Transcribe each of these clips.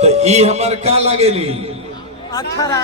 तो ई हमर का लागेली अक्षरा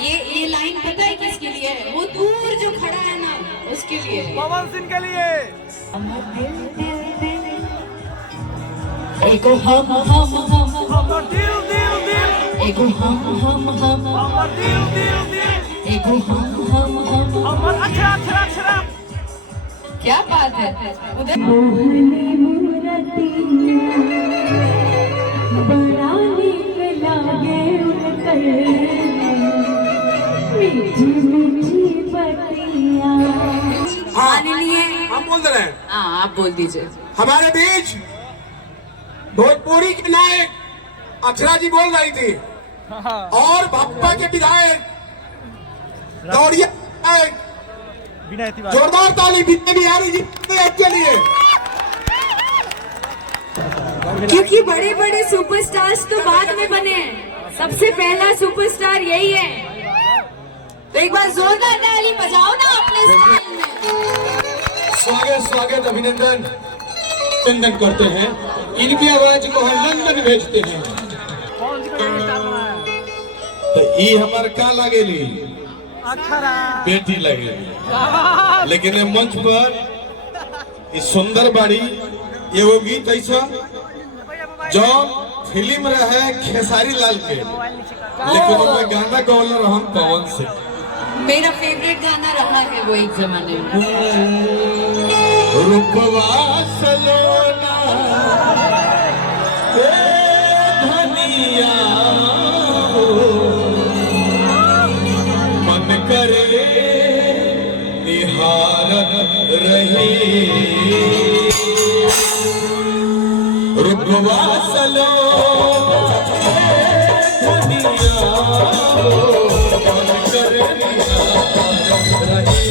ये लाइन पता है किसके लिए है? वो दूर जो खड़ा है ना उसके लिए है। पवन सिंह के लिए एगो हम हमर दिल दिल दिल एगो हम हमर दिल दिल दिल एगो हम हमर अक्षरा अक्षरा अक्षरा। क्या बात है उधर हम बोल रहे हैं। हाँ आप बोल दीजिए। हमारे बीच भोजपुरी के नायक अक्षरा जी बोल रही थी और भाजपा के विधायक गौड़िया विधायक जोरदार ताली बीते बिहारी जी के लिए। क्योंकि बड़े बड़े सुपरस्टार्स तो बाद में बने हैं, सबसे पहला सुपरस्टार यही है। तो एक बार जोरदार ताली बजाओ ना अपने स्टाइल में। स्वागत स्वागत अभिनंदन अभिनंदन करते हैं। इनकी आवाज को हम लंदन भेजते हैं। तो ई हमर का लागेली अक्षरा बेटी लगेली, लेकिन ये मंच पर इस सुंदर बाड़ी एगो गीत ऐसा जो फिल्म रहे खेसारी लाल के, लेकिन उसमें गाना गौल हम पवन से। मेरा फेवरेट गाना रहा है वो एक जमाने में। रूपवा सलोना ए धनिया हो, मन करे निहारत रही। रूपवा सलोना ए धनिया हो, मन करे निहारत रही।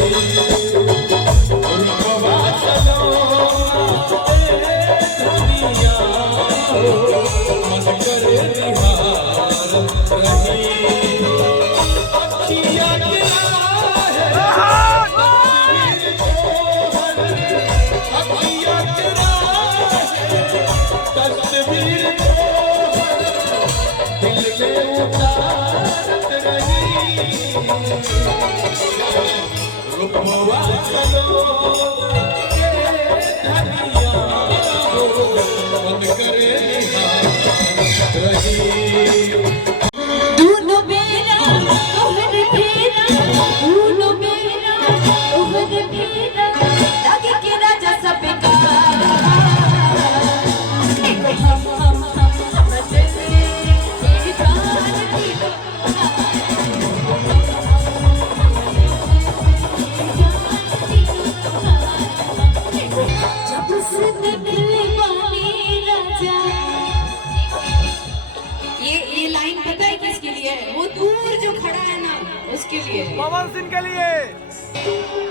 ये लाइन पता है किसके लिए है? वो दूर जो खड़ा है ना उसके लिए है। पवन सिंह के लिए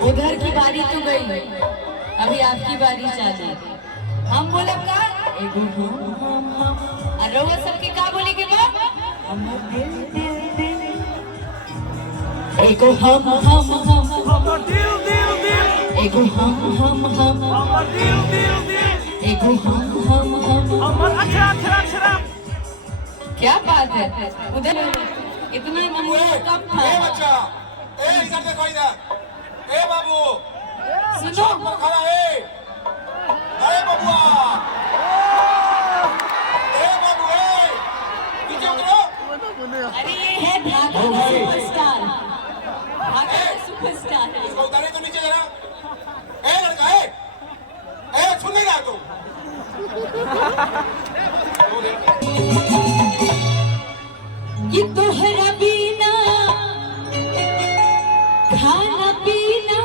उधर की बारी तो गई, अभी आपकी बारी चाची। हम बोले का एगो हम अरे वो सबके का बोले के बाद एगो हम हमर दिल दिल दिल एगो हम हमर दिल दिल दिल एगो हम हमर अक्षरा अक्षरा अक्षरा। क्या बात है उधर इतना कब था? बच्चा ए इधर देखो इधर। ए बाबू सुनो खड़ा है। अरे बबुआ ए बाबू ए नीचे उतरो। अरे ये है ढाका का सुपरस्टार, ढाका का सुपरस्टार है। इसको उतारे तो नीचे जरा। ए लड़का ए सुन नहीं रहा तू? ये तोहरा बिना खाना पीना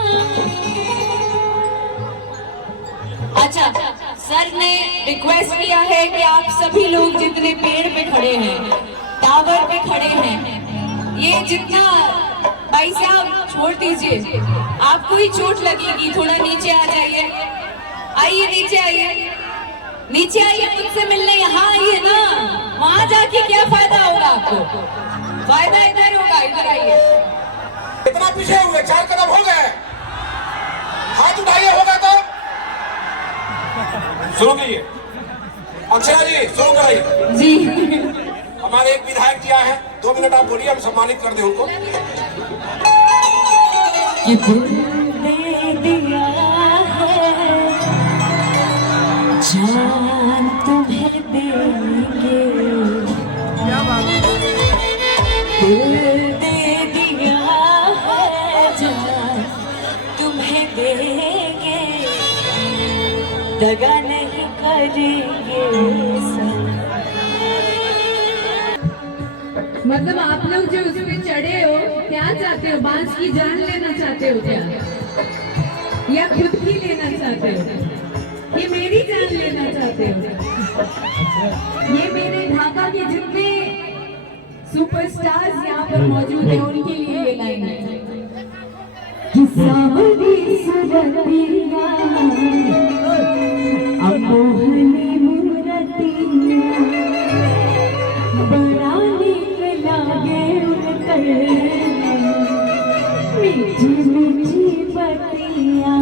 अच्छा, सर ने रिक्वेस्ट किया है कि आप सभी लोग जितने पेड़ पे खड़े हैं, टावर पे खड़े हैं, ये जितना, भाई साहब छोड़ दीजिए, आपको ही चोट लगेगी, थोड़ा नीचे आ जाइए, आइए नीचे आइए, नीचे आइए, मुझसे मिलने यहाँ आइए ना, वहां जाके क्या फायदा होगा आपको? फायदा इधर होगा, इधर आइए। इतना पीछे हुए, 4 कदम हो गए, हाथ उठाइए, होगा तो शुरू कीजिए। अक्षरा जी शुरू कराइए जी। हमारे एक विधायक जी आए हैं, 2 मिनट आप बोलिए, हम सम्मानित कर दें उनको। ये दिल दे दिया है, जान तुम्हें देंगे, क्या बात है। दिल दे दिया है, जान तुम्हें देंगे, दगा नहीं करेंगे सर। मतलब आप लोग जो उस पे चढ़े हो, क्या चाहते हो? बांस की जान लेना चाहते हो क्या, या खुद की लेना चाहते हो? ये मेरी जान लेना चाहते हो? ये मेरे ढाका के जितने सुपरस्टार्स यहाँ पर मौजूद हैं, उनके लिए ये लाइन है कि सावरी सुरतिया, अमोहनी मूरतिया, बड़ा नीक लागे उनकर मीठी मीठी बतिया।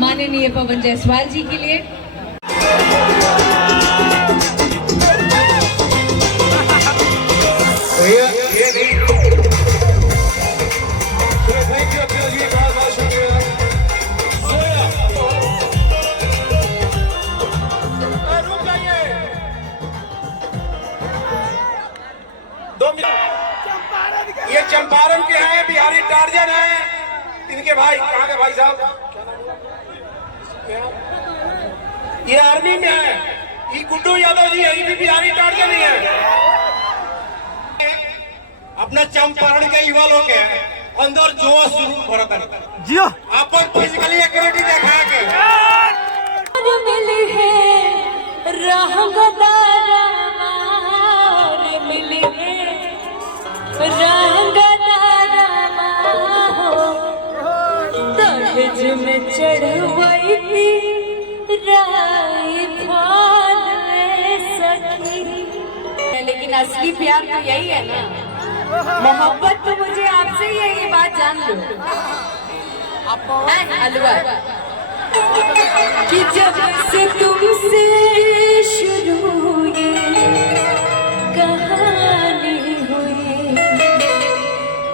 माननीय पवन जायसवाल जी के लिए ये नहीं, थैंक यू अक्षरा जी, बहुत बहुत शुक्रिया। रुक जाइए, 2 मिनट। ये चंपारण के हैं, बिहारी टार्जन है, इनके भाई कहाँ के भाई साहब? ये आर्मी में है, ये गुड्डू यादव जी है, ये भी बिहारी टार्जन ही है। अपना चंपारण के युवा लोग हैं, अंदर जोश शुरू भरत जियो अपन फिजिकली एक्टिविटी देखा के मिले हैं रंगदारा, मिले हैं रंगदारा, दहेज में चढ़वाई थी राई फाल में सखी। लेकिन असली प्यार तो यही है ना, मोहब्बत तो मुझे आपसे ही है, ये बात जान लो। अलवर कि जब से तुमसे शुरू ये कहानी हुई,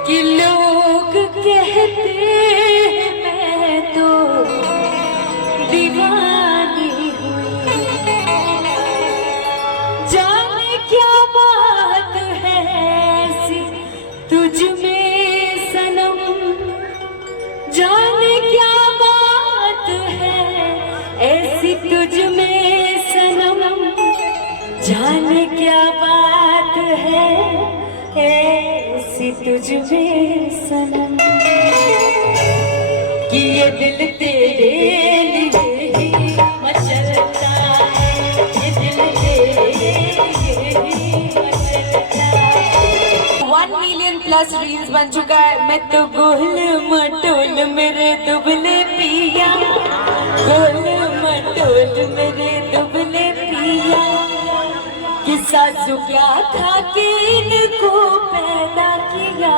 कि लोग कहते हैं मैं तो दीवानी हुई, जाने क्या बात है ऐसी तुझ में सनम, जाने क्या बात है ऐसी तुझ में सनम, जाने क्या बात है ऐसी तुझ में सनम, कि ये दिल तेरे लिए ही मचलता है, ये दिल तेरे लिए ही मचलता है। 1 मिलियन प्लस रील्स बन चुका है। मैं तो गोल मटोल मेरे दुबले पिया, गोल मटोल मेरे दुबले पिया, कि सासू क्या खा के इनको पैदा किया,